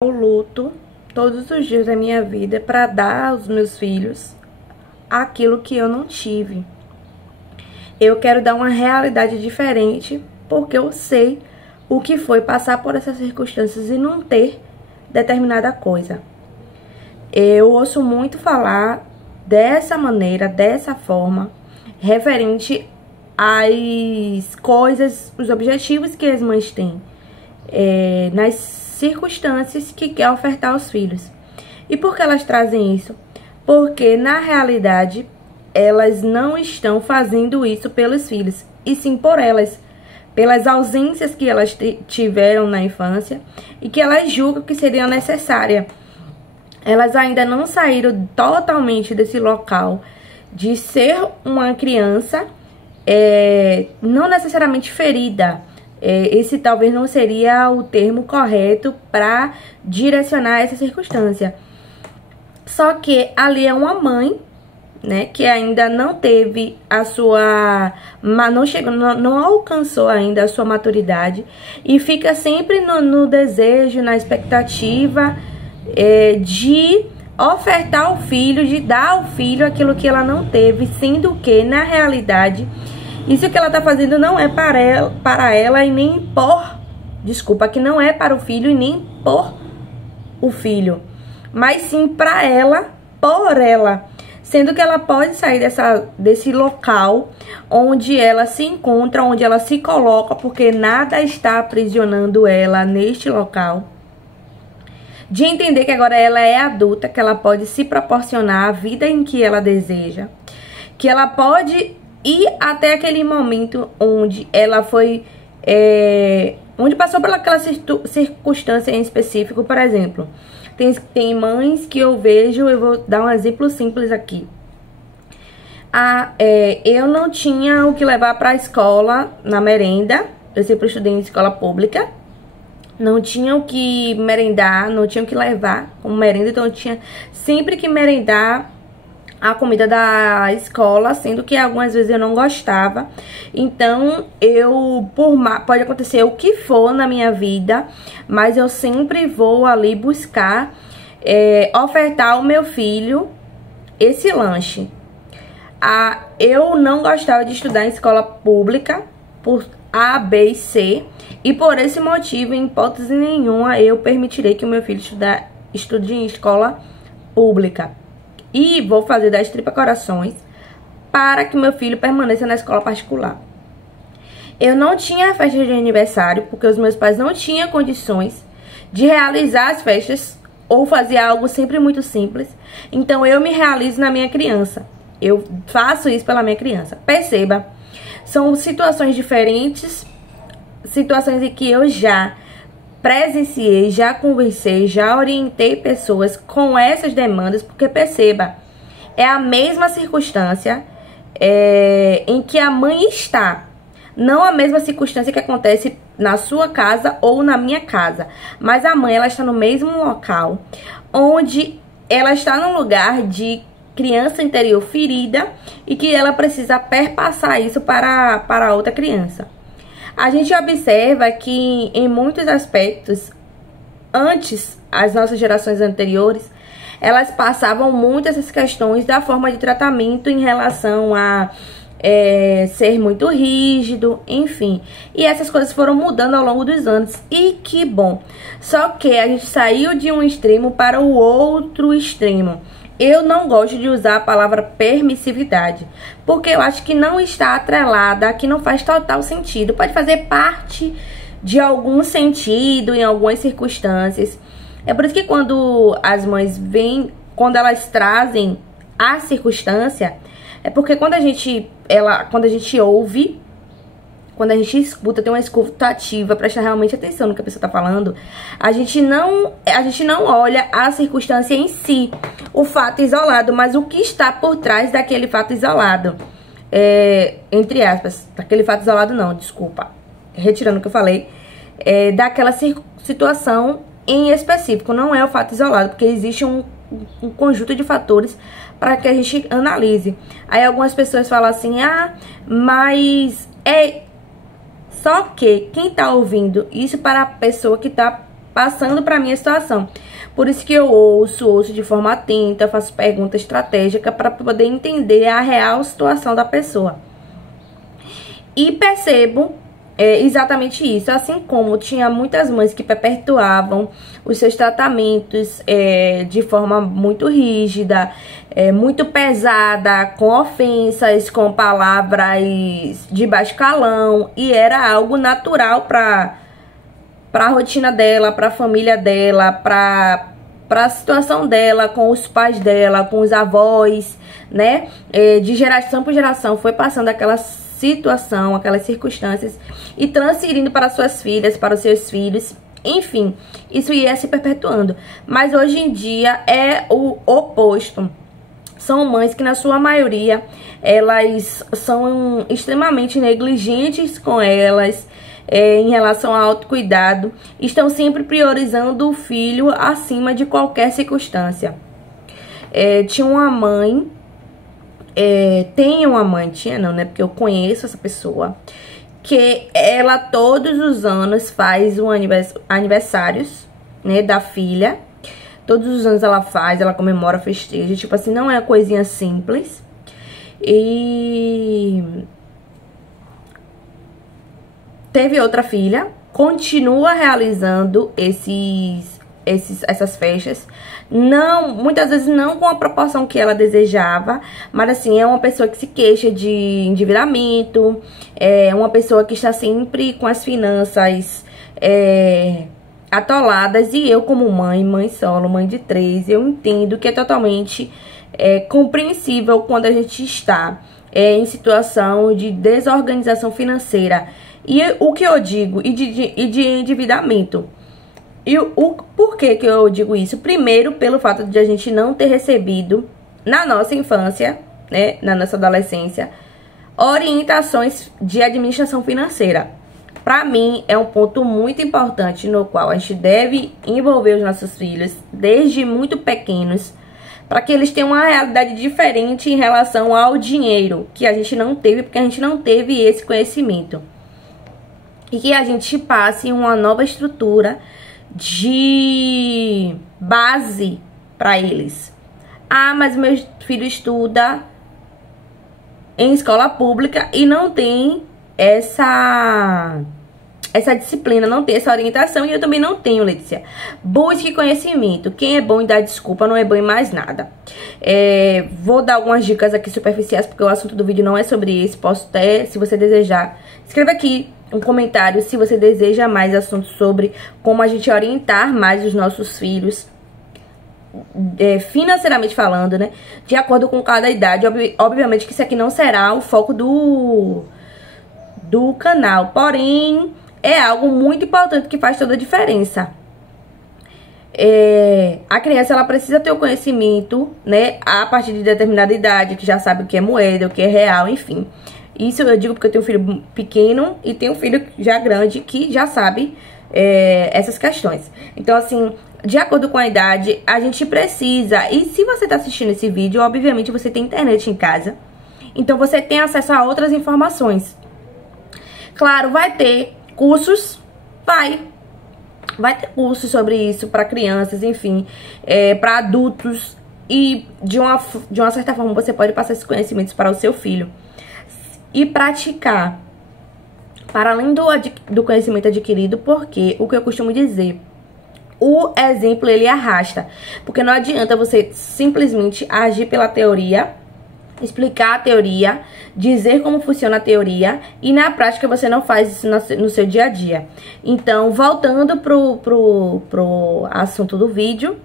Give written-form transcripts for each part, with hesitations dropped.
Eu luto todos os dias da minha vida para dar aos meus filhos aquilo que eu não tive. Eu quero dar uma realidade diferente porque eu sei o que foi passar por essas circunstâncias e não ter determinada coisa. Eu ouço muito falar dessa maneira, dessa forma, referente às coisas, os objetivos que as mães têm nas circunstâncias que quer ofertar aos filhos. E por que elas trazem isso? Porque na realidade elas não estão fazendo isso pelos filhos, e sim por elas, pelas ausências que elas tiveram na infância e que elas julgam que seria necessária. Elas ainda não saíram totalmente desse local de ser uma criança, não necessariamente ferida. Esse talvez não seria o termo correto para direcionar essa circunstância. Só que ali é uma mãe, né, que ainda não teve a sua... não alcançou ainda a sua maturidade e fica sempre no desejo, na expectativa de ofertar ao filho, de dar ao filho aquilo que ela não teve, sendo que, na realidade, isso que ela tá fazendo não é para ela e nem por... Desculpa, que não é para o filho e nem por o filho, mas sim para ela, por ela. Sendo que ela pode sair desse local onde ela se encontra, onde ela se coloca, porque nada está aprisionando ela neste local. De entender que agora ela é adulta, que ela pode se proporcionar a vida em que ela deseja, que ela pode ir até aquele momento onde ela foi, onde passou por aquela circunstância em específico. Por exemplo, tem mães que eu vejo, eu vou dar um exemplo simples aqui. Eu não tinha o que levar para a escola na merenda, eu sempre estudei em escola pública. Não tinha o que merendar, não tinha o que levar como merenda, então eu tinha sempre que merendar a comida da escola, sendo que algumas vezes eu não gostava. Então, pode acontecer o que for na minha vida, mas eu sempre vou ali buscar ofertar ao meu filho esse lanche. Eu não gostava de estudar em escola pública por A, B e C, e por esse motivo, em hipótese nenhuma, eu permitirei que o meu filho estude em escola pública. E vou fazer das tripas corações para que meu filho permaneça na escola particular. Eu não tinha festa de aniversário, porque os meus pais não tinham condições de realizar as festas ou fazer algo sempre muito simples. Então eu me realizo na minha criança. Eu faço isso pela minha criança. Perceba, são situações diferentes, situações em que eu já presenciei, já conversei, já orientei pessoas com essas demandas, porque perceba, é a mesma circunstância em que a mãe está, não a mesma circunstância que acontece na sua casa ou na minha casa, mas a mãe, ela está no mesmo local, onde ela está num lugar de criança interior ferida e que ela precisa perpassar isso para outra criança. A gente observa que em muitos aspectos, antes, as nossas gerações anteriores, elas passavam muito essas questões da forma de tratamento em relação a ser muito rígido, enfim. E essas coisas foram mudando ao longo dos anos, e que bom. Só que a gente saiu de um extremo para o outro extremo. Eu não gosto de usar a palavra permissividade, porque eu acho que não está atrelada, que não faz total sentido. Pode fazer parte de algum sentido em algumas circunstâncias. É por isso que quando as mães vêm, quando elas trazem a circunstância, é porque quando a gente ouve, quando a gente escuta, tem uma escuta ativa, prestar realmente atenção no que a pessoa tá falando, a gente não olha a circunstância em si, o fato isolado, mas o que está por trás daquele fato isolado. Entre aspas, daquele fato isolado não, desculpa, retirando o que eu falei, daquela situação em específico, não é o fato isolado, porque existe um conjunto de fatores para que a gente analise. Aí algumas pessoas falam assim, mas só que quem tá ouvindo isso para a pessoa que tá passando pra mim a situação. Por isso que eu ouço de forma atenta, faço pergunta estratégica para poder entender a real situação da pessoa. E percebo exatamente isso, assim como tinha muitas mães que perpetuavam os seus tratamentos de forma muito rígida, muito pesada, com ofensas, com palavras de baixo calão, e era algo natural para a rotina dela, para a família dela, para a situação dela, com os pais dela, com os avós, né? De geração por geração foi passando aquela situação, aquelas circunstâncias e transferindo para suas filhas, para os seus filhos, enfim, isso ia se perpetuando. Mas hoje em dia é o oposto. São mães que, na sua maioria, elas são extremamente negligentes com elas, em relação ao autocuidado, estão sempre priorizando o filho acima de qualquer circunstância. Tinha uma mãe, tem uma mãe, tinha não, né? Porque eu conheço essa pessoa, que ela todos os anos faz um aniversários, né, da filha. Todos os anos ela faz, ela comemora, festeja, tipo assim, não é coisinha simples. E teve outra filha, continua realizando essas festas, não, muitas vezes não com a proporção que ela desejava, mas assim, é uma pessoa que se queixa de endividamento, é uma pessoa que está sempre com as finanças atoladas, e eu como mãe solo, mãe de 3, eu entendo que é totalmente compreensível quando a gente está em situação de desorganização financeira. E o que eu digo, e de endividamento. E por que eu digo isso? Primeiro, pelo fato de a gente não ter recebido, na nossa infância, né, na nossa adolescência, orientações de administração financeira. Para mim, é um ponto muito importante no qual a gente deve envolver os nossos filhos desde muito pequenos, para que eles tenham uma realidade diferente em relação ao dinheiro, que a gente não teve, porque a gente não teve esse conhecimento. E que a gente passe uma nova estrutura de base para eles. Ah, mas meu filho estuda em escola pública e não tem essa disciplina, não tem essa orientação, e eu também não tenho, Letícia. Busque conhecimento. Quem é bom em dar desculpa não é bom em mais nada. Vou dar algumas dicas aqui superficiais, porque o assunto do vídeo não é sobre isso. Posso até, se você desejar, escreva aqui um comentário se você deseja mais assuntos sobre como a gente orientar mais os nossos filhos, financeiramente falando, né? De acordo com cada idade. Obviamente que isso aqui não será o foco do canal, porém é algo muito importante que faz toda a diferença. A criança, ela precisa ter o conhecimento, né, a partir de determinada idade, que já sabe o que é moeda, o que é real, enfim. Isso eu digo porque eu tenho um filho pequeno e tenho um filho já grande que já sabe essas questões. Então, assim, de acordo com a idade, a gente precisa. E se você tá assistindo esse vídeo, obviamente você tem internet em casa, então você tem acesso a outras informações. Claro, vai ter cursos, vai ter cursos sobre isso para crianças, enfim, para adultos, e de uma certa forma você pode passar esses conhecimentos para o seu filho e praticar, para além do conhecimento adquirido, porque o que eu costumo dizer, o exemplo ele arrasta, porque não adianta você simplesmente agir pela teoria, explicar a teoria, dizer como funciona a teoria, e na prática você não faz isso no seu dia a dia. Então, voltando pro assunto do vídeo,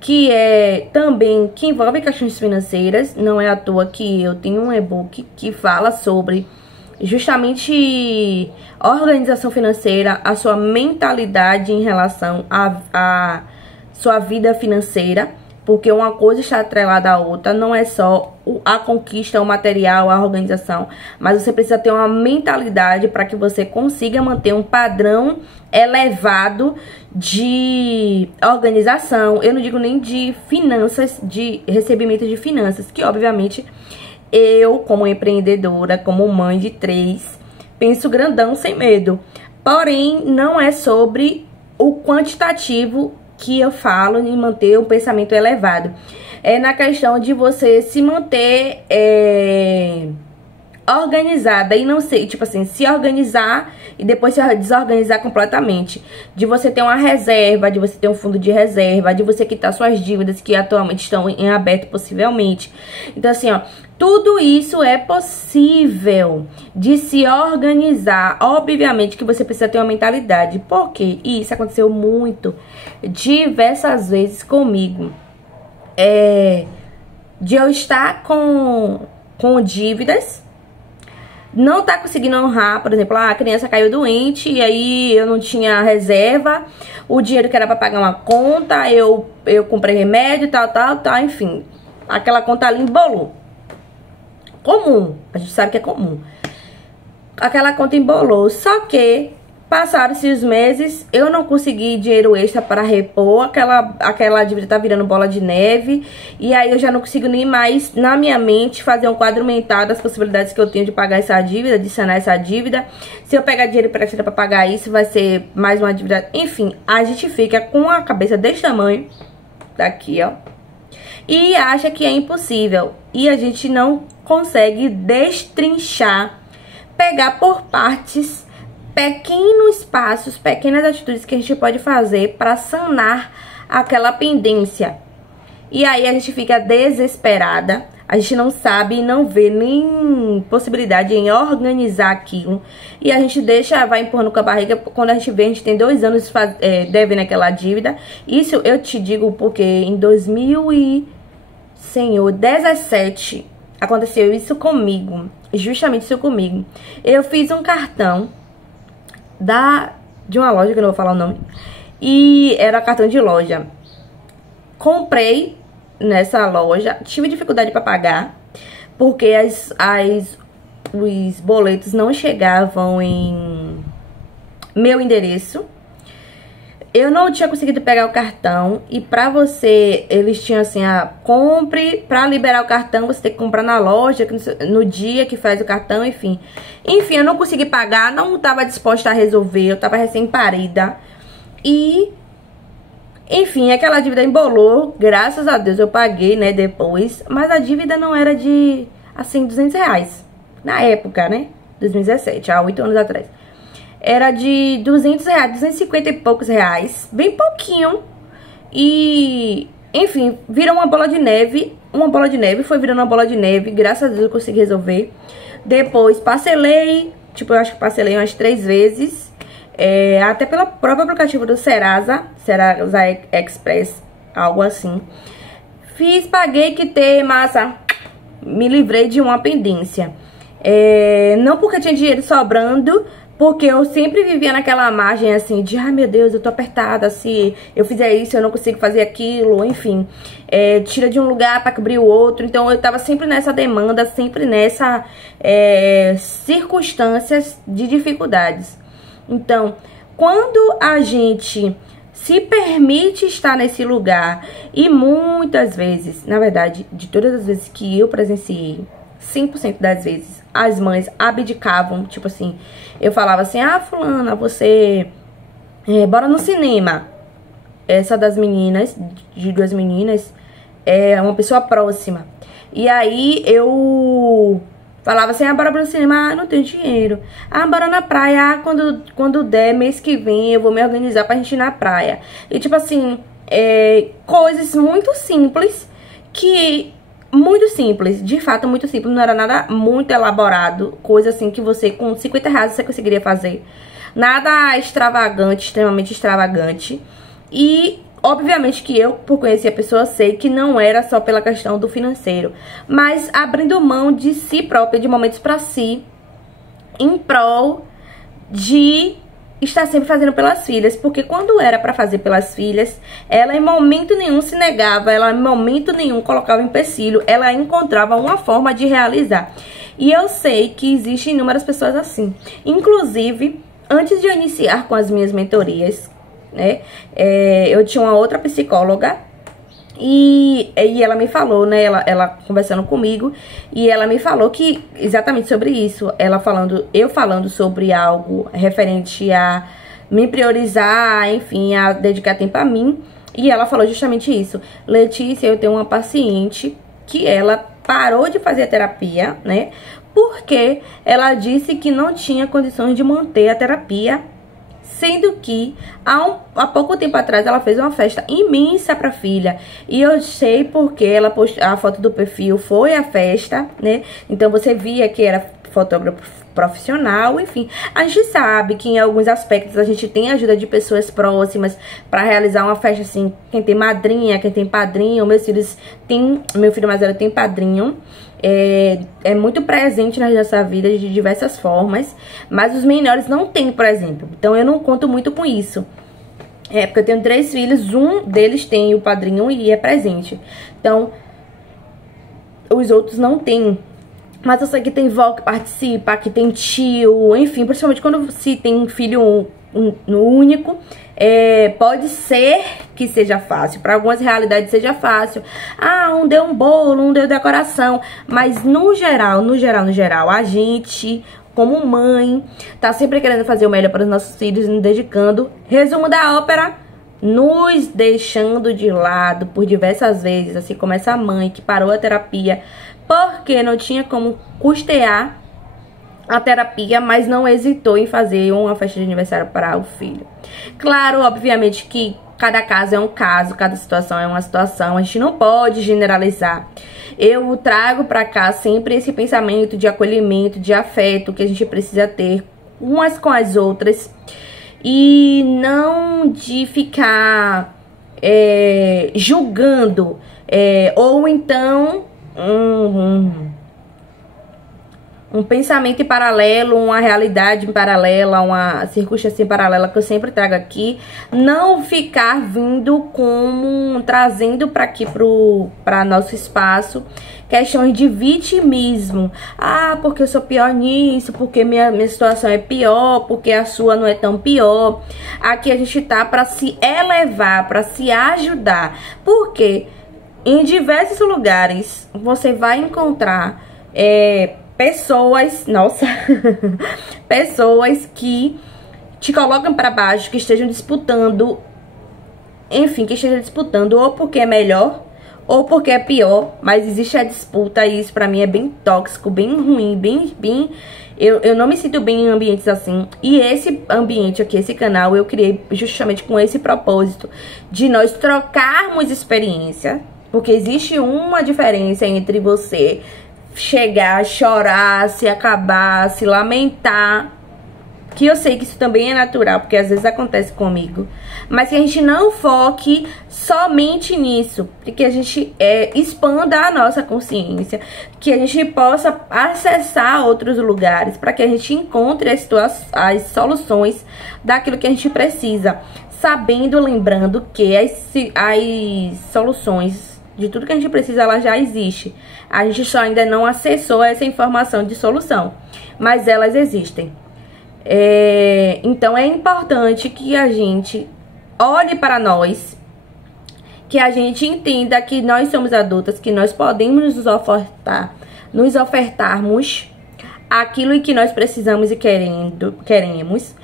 que também que envolve questões financeiras. Não é à toa que eu tenho um e-book que fala sobre justamente organização financeira, a sua mentalidade em relação à sua vida financeira, porque uma coisa está atrelada à outra. Não é só a conquista, o material, a organização, mas você precisa ter uma mentalidade para que você consiga manter um padrão elevado de organização. Eu não digo nem de finanças, de recebimento de finanças, que obviamente eu, como empreendedora, como mãe de 3, penso grandão sem medo. Porém, não é sobre o quantitativo que eu falo em manter um pensamento elevado. É na questão de você se manter organizada e não sei, tipo assim, se organizar e depois se desorganizar completamente. De você ter uma reserva, de você ter um fundo de reserva, de você quitar suas dívidas que atualmente estão em aberto possivelmente. Então assim, ó, tudo isso é possível de se organizar. Obviamente que você precisa ter uma mentalidade. Por quê? E isso aconteceu muito, diversas vezes comigo. De eu estar com dívidas, não tá conseguindo honrar, por exemplo, a criança caiu doente e aí eu não tinha reserva, o dinheiro que era pra pagar uma conta, eu comprei remédio, tal, enfim, aquela conta ali embolou. Comum, a gente sabe que é comum. Aquela conta embolou, só que passaram-se os meses, eu não consegui dinheiro extra para repor, aquela dívida tá virando bola de neve, e aí eu já não consigo nem mais, na minha mente, fazer um quadro mental das possibilidades que eu tenho de pagar essa dívida, de sanar essa dívida. Se eu pegar dinheiro emprestado para pagar isso, vai ser mais uma dívida. Enfim, a gente fica com a cabeça desse tamanho, daqui, ó, e acha que é impossível, e a gente não consegue destrinchar, pegar por partes, pequenos passos, pequenas atitudes que a gente pode fazer para sanar aquela pendência. E aí a gente fica desesperada, a gente não sabe e não vê nem possibilidade em organizar aquilo. E a gente vai empurrando com a barriga. Quando a gente vê, a gente tem 2 anos devendo aquela dívida. Isso eu te digo porque em 2017 aconteceu isso comigo, justamente isso comigo. Eu fiz um cartão de uma loja, que eu não vou falar o nome, e era cartão de loja. Comprei nessa loja, tive dificuldade para pagar, porque os boletos não chegavam em meu endereço. Eu não tinha conseguido pegar o cartão, e pra você, eles tinham assim, compre, pra liberar o cartão, você tem que comprar na loja, no dia que faz o cartão, enfim. Enfim, eu não consegui pagar, não tava disposta a resolver, eu tava recém-parida. E, enfim, aquela dívida embolou, graças a Deus eu paguei, né, depois. Mas a dívida não era de, assim, R$200, na época, né, 2017, há 8 anos atrás. Era de R$200, 250 e poucos reais, bem pouquinho. E, enfim, virou uma bola de neve. Foi virando uma bola de neve. Graças a Deus eu consegui resolver. Depois parcelei, tipo, eu acho que parcelei umas 3 vezes. Até pelo próprio aplicativo do Serasa Express, algo assim. Paguei, quitei, massa. Me livrei de uma pendência. Não porque tinha dinheiro sobrando, porque eu sempre vivia naquela margem assim de, ai meu Deus, eu tô apertada, se eu fizer isso eu não consigo fazer aquilo, enfim. Tira de um lugar pra cobrir o outro. Então eu tava sempre nessa demanda, sempre nessa circunstâncias de dificuldades. Então, quando a gente se permite estar nesse lugar, e muitas vezes, na verdade, de todas as vezes que eu presenciei, 100% das vezes, as mães abdicavam, tipo assim, eu falava assim, fulana, você, bora no cinema. Essa das meninas, de 2 meninas, é uma pessoa próxima. E aí eu falava assim, bora no cinema, não tenho dinheiro. Bora na praia, quando der, mês que vem, eu vou me organizar pra gente ir na praia. E tipo assim, coisas muito simples, muito simples, de fato muito simples, não era nada muito elaborado, coisa assim que você com R$50 você conseguiria fazer, nada extravagante, extremamente extravagante. E obviamente que eu, por conhecer a pessoa, sei que não era só pela questão do financeiro, mas abrindo mão de si própria, de momentos pra si, em prol de estar sempre fazendo pelas filhas, porque quando era pra fazer pelas filhas, ela em momento nenhum se negava, ela em momento nenhum colocava empecilho, ela encontrava uma forma de realizar. E eu sei que existem inúmeras pessoas assim. Inclusive, antes de eu iniciar com as minhas mentorias, né, eu tinha uma outra psicóloga, E ela me falou, né, ela conversando comigo, e ela me falou que exatamente sobre isso, eu falando sobre algo referente a me priorizar, enfim, a dedicar tempo a mim, e ela falou justamente isso. Letícia, eu tenho uma paciente que ela parou de fazer a terapia, né, porque ela disse que não tinha condições de manter a terapia, sendo que há pouco tempo atrás ela fez uma festa imensa pra filha. E eu sei porque ela postou, a foto do perfil foi a festa, né? Então você via que era fotógrafo profissional, enfim. A gente sabe que em alguns aspectos a gente tem ajuda de pessoas próximas pra realizar uma festa assim. Quem tem madrinha, quem tem padrinho. Meu filho mais velho tem padrinho. É muito presente na nossa vida de diversas formas, mas os menores não têm, por exemplo. Então eu não conto muito com isso. Porque eu tenho 3 filhos, um deles tem o padrinho e é presente. Então, os outros não têm. Mas eu sei que tem vó que participa, que tem tio, enfim, principalmente quando se tem um filho único. Pode ser que seja fácil, para algumas realidades seja fácil. Ah, um deu um bolo, um deu decoração, mas no geral, a gente, como mãe, tá sempre querendo fazer o melhor para os nossos filhos, nos dedicando. Resumo da ópera, nos deixando de lado por diversas vezes, assim como essa mãe que parou a terapia porque não tinha como custear a terapia, mas não hesitou em fazer uma festa de aniversário para o filho. Claro, obviamente que cada caso é um caso, cada situação é uma situação, a gente não pode generalizar. Eu trago para cá sempre esse pensamento de acolhimento, de afeto que a gente precisa ter umas com as outras e não de ficar julgando ou então um pensamento em paralelo, uma realidade em paralela, uma circunstância em paralela que eu sempre trago aqui, não ficar vindo trazendo para aqui para nosso espaço questões de vitimismo. Ah, porque eu sou pior nisso, porque minha situação é pior, porque a sua não é tão pior. Aqui a gente tá para se elevar, para se ajudar, porque em diversos lugares você vai encontrar pessoas, pessoas que te colocam para baixo, que estejam disputando, enfim, ou porque é melhor, ou porque é pior, mas existe a disputa e isso pra mim é bem tóxico, bem ruim, eu não me sinto bem em ambientes assim. E esse ambiente aqui, esse canal, eu criei justamente com esse propósito de nós trocarmos experiência, porque existe uma diferença entre você chegar, chorar, se acabar, se lamentar, que eu sei que isso também é natural, porque às vezes acontece comigo, mas que a gente não foque somente nisso, que a gente expanda a nossa consciência, que a gente possa acessar outros lugares, para que a gente encontre as soluções daquilo que a gente precisa, sabendo, lembrando que as soluções de tudo que a gente precisa, ela já existe. A gente só ainda não acessou essa informação de solução, mas elas existem. Então é importante que a gente olhe para nós, que a gente entenda que nós somos adultas, que nós podemos nos ofertarmos aquilo em que nós precisamos e queremos,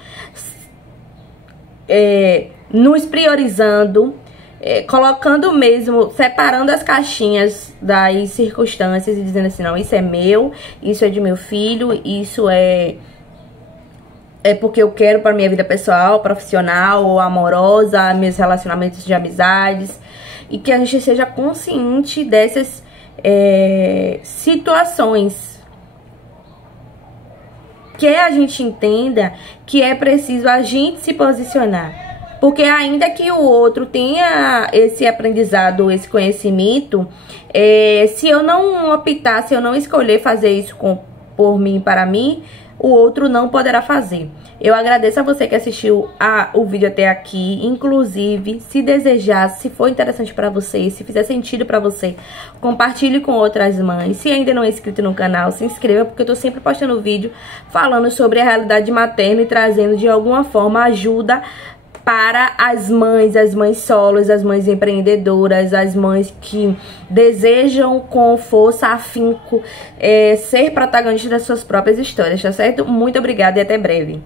nos priorizando, colocando mesmo, separando as caixinhas das circunstâncias e dizendo assim, não, isso é meu, isso é de meu filho, isso é porque eu quero para minha vida pessoal, profissional ou amorosa, meus relacionamentos de amizades, e que a gente seja consciente dessas situações, que a gente entenda que é preciso a gente se posicionar. Porque ainda que o outro tenha esse aprendizado, esse conhecimento, se eu não optar, se eu não escolher fazer isso por mim, para mim, o outro não poderá fazer. Eu agradeço a você que assistiu o vídeo até aqui. Inclusive, se desejar, se for interessante pra você, se fizer sentido pra você, compartilhe com outras mães. Se ainda não é inscrito no canal, se inscreva, porque eu tô sempre postando vídeo falando sobre a realidade materna e trazendo de alguma forma ajuda para as mães solos, as mães empreendedoras, as mães que desejam com força, afinco, ser protagonistas das suas próprias histórias, tá certo? Muito obrigada e até breve.